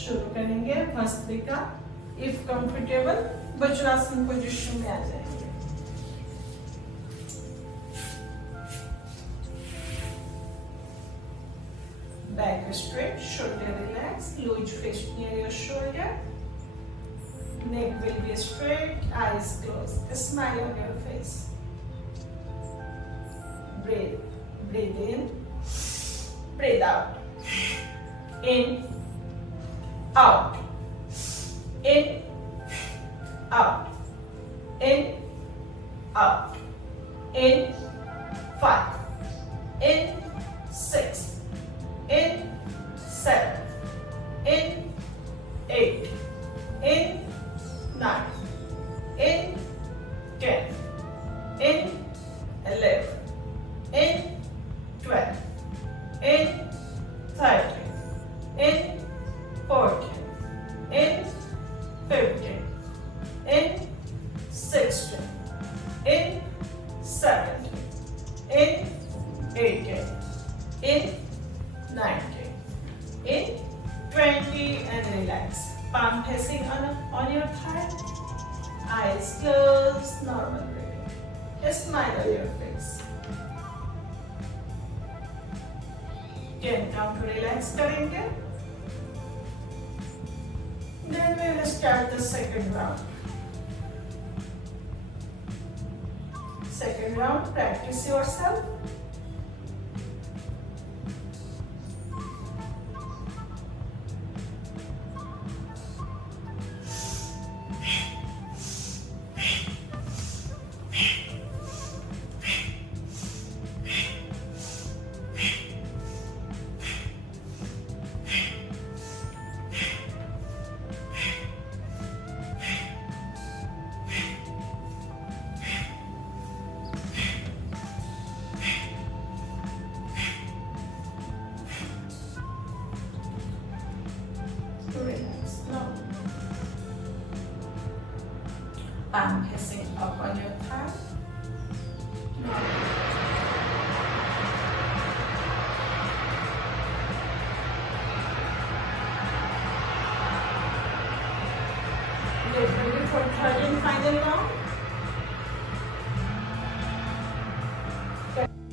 शुरू करेंगे bhastrika. If comfortable vajrasana position में आ जाएंगे। Back straight, shoulder relax, lunge fist near your shoulder. Neck will be straight, eyes closed, a smile on your face. Breathe, breathe in, breathe out. In, out, in, out, in, out, in, 5, in, 6, in, 7, in, 8, in, 9, in, 10, in, 11, in, 12, in, 13, in, 14, in, 15, in, 16, in, 17, in, 18, in, 19, in, 20, and relax. Palm facing on your thigh, eyes closed, normal breathing. A smile on your face. 10 count to relax करेंगे. Then we will start the second round. Second round, practice yourself. Relax now. Palm facing up on your thigh. Get ready for third and final round.